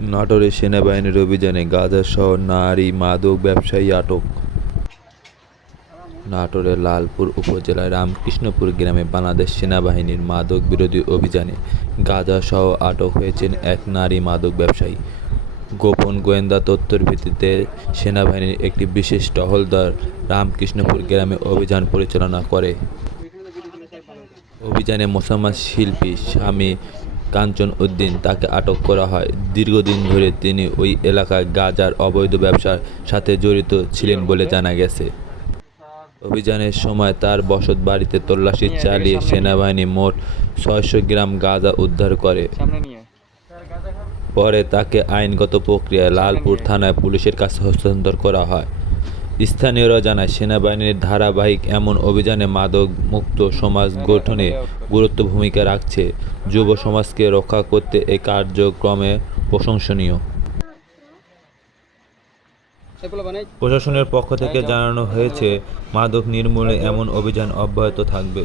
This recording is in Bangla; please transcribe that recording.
নাটোরে সেনাবাহিনীর অভিযানে গাঁজাসহ নারী, মাদক ব্যবসায়ী আটক। নাটোরের লালপুর উপজেলার রামকৃষ্ণপুর গ্রামে বাংলাদেশ সেনাবাহিনীর মাদক বিরোধী অভিযানে গাঁজাসহ আটক হয়েছেন এক নারী মাদক ব্যবসায়ী। গোপন গোয়েন্দা তথ্যের ভিত্তিতে সেনাবাহিনীর একটি বিশেষ টহলদার রামকৃষ্ণপুর গ্রামে অভিযান পরিচালনা করে। অভিযানে মোসাম্মদ শিল্পী স্বামী কাঞ্চন উদ্দিন তাকে আটক করা হয়। দীর্ঘদিন ধরে তিনি ওই এলাকায় গাজার অবৈধ ব্যবসার সাথে জড়িত ছিলেন বলে জানা গেছে। অভিযানের সময় তার বসত বাড়িতে তল্লাশি চালিয়ে সেনাবাহিনী মোট ছয়শো গ্রাম গাঁজা উদ্ধার করে। পরে তাকে আইনগত প্রক্রিয়ায় লালপুর থানায় পুলিশের কাছে হস্তান্তর করা হয়। স্থানীয়রা জানায়, সেনাবাহিনীর ধারাবাহিক এমন অভিযানে মাদক মুক্ত সমাজ গঠনে গুরুত্ব ভূমিকা রাখছে। যুব সমাজকে রক্ষা করতে এই কার্যক্রমে প্রশংসনীয়। প্রশাসনের পক্ষ থেকে জানানো হয়েছে, মাদক নির্মূলে এমন অভিযান অব্যাহত থাকবে।